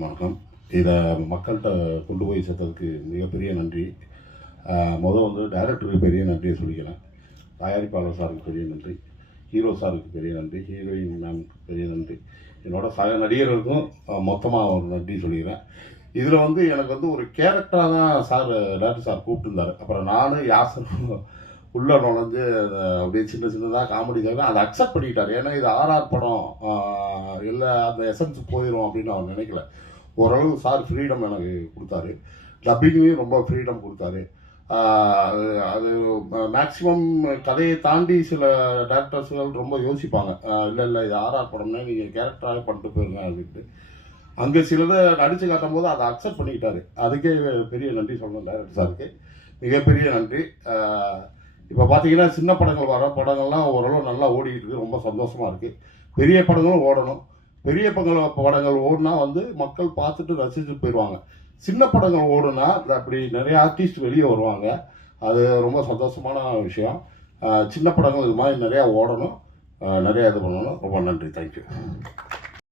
வணக்கம். இதை மக்கள்கிட்ட கொண்டு போய் சேர்த்ததுக்கு மிகப்பெரிய நன்றி. வந்து டைரக்டருக்கு பெரிய நன்றியை சொல்லிக்கிறேன். தயாரிப்பாளர் சாருக்கு பெரிய நன்றி, ஹீரோ சாருக்கு பெரிய நன்றி, ஹீரோயின் மேம்க்கு பெரிய நன்றி, என்னோட சக நடிகர்களுக்கும் மொத்தமாக ஒரு நன்றி சொல்லிக்கிறேன். இதில் எனக்கு ஒரு கேரக்டராக தான் டேரக்டர் சார் கூப்பிட்டுருந்தார். அப்புறம் நானும் யாசரும் உள்ளே நுழைஞ்சு அப்படியே சின்ன சின்னதாக காமெடி தான் அதை அக்செப்ட் பண்ணிக்கிட்டார். ஏன்னா இது ஆர்ஆர் படம், இல்லை அந்த எசன்ஸ் போயிடும் அப்படின்னு அவர் நினைக்கல. ஓரளவு சார் ஃப்ரீடம் எனக்கு கொடுத்தாரு. டப்பிங்லேயும் ரொம்ப ஃப்ரீடம் கொடுத்தாரு. அது மேக்ஸிமம் கதையை தாண்டி சில டேரக்டர்ஸ்கள் ரொம்ப யோசிப்பாங்க, இல்லை இது ஆர்ஆர் படம்னா நீங்கள் கேரக்டராகவே பண்ணிட்டு போயிருங்க அப்படின்ட்டு. அங்கே சிலதை நடித்து காட்டும் போது அதை அக்செப்ட் பண்ணிக்கிட்டாரு. அதுக்கே பெரிய நன்றி சொல்லணும் டைரக்டர் சாருக்கு, மிகப்பெரிய நன்றி. இப்போ பார்த்தீங்கன்னா சின்ன படங்கள் வர படங்கள்லாம் ஓரளவு நல்லா ஓடிக்கிட்டு இருக்குது, ரொம்ப சந்தோஷமாக இருக்குது. பெரிய படங்களும் ஓடணும். பெரிய படங்கள் ஓடினா மக்கள் பார்த்துட்டு ரசிச்சுட்டு போயிடுவாங்க. சின்ன படங்கள் ஓடுனா அப்படி நிறைய ஆர்டிஸ்ட் வெளியே வருவாங்க, அது ரொம்ப சந்தோஷமான விஷயம். சின்ன படங்கள் இது மாதிரி நிறையா ஓடணும், நிறையா இது பண்ணணும். ரொம்ப நன்றி, தேங்க்யூ.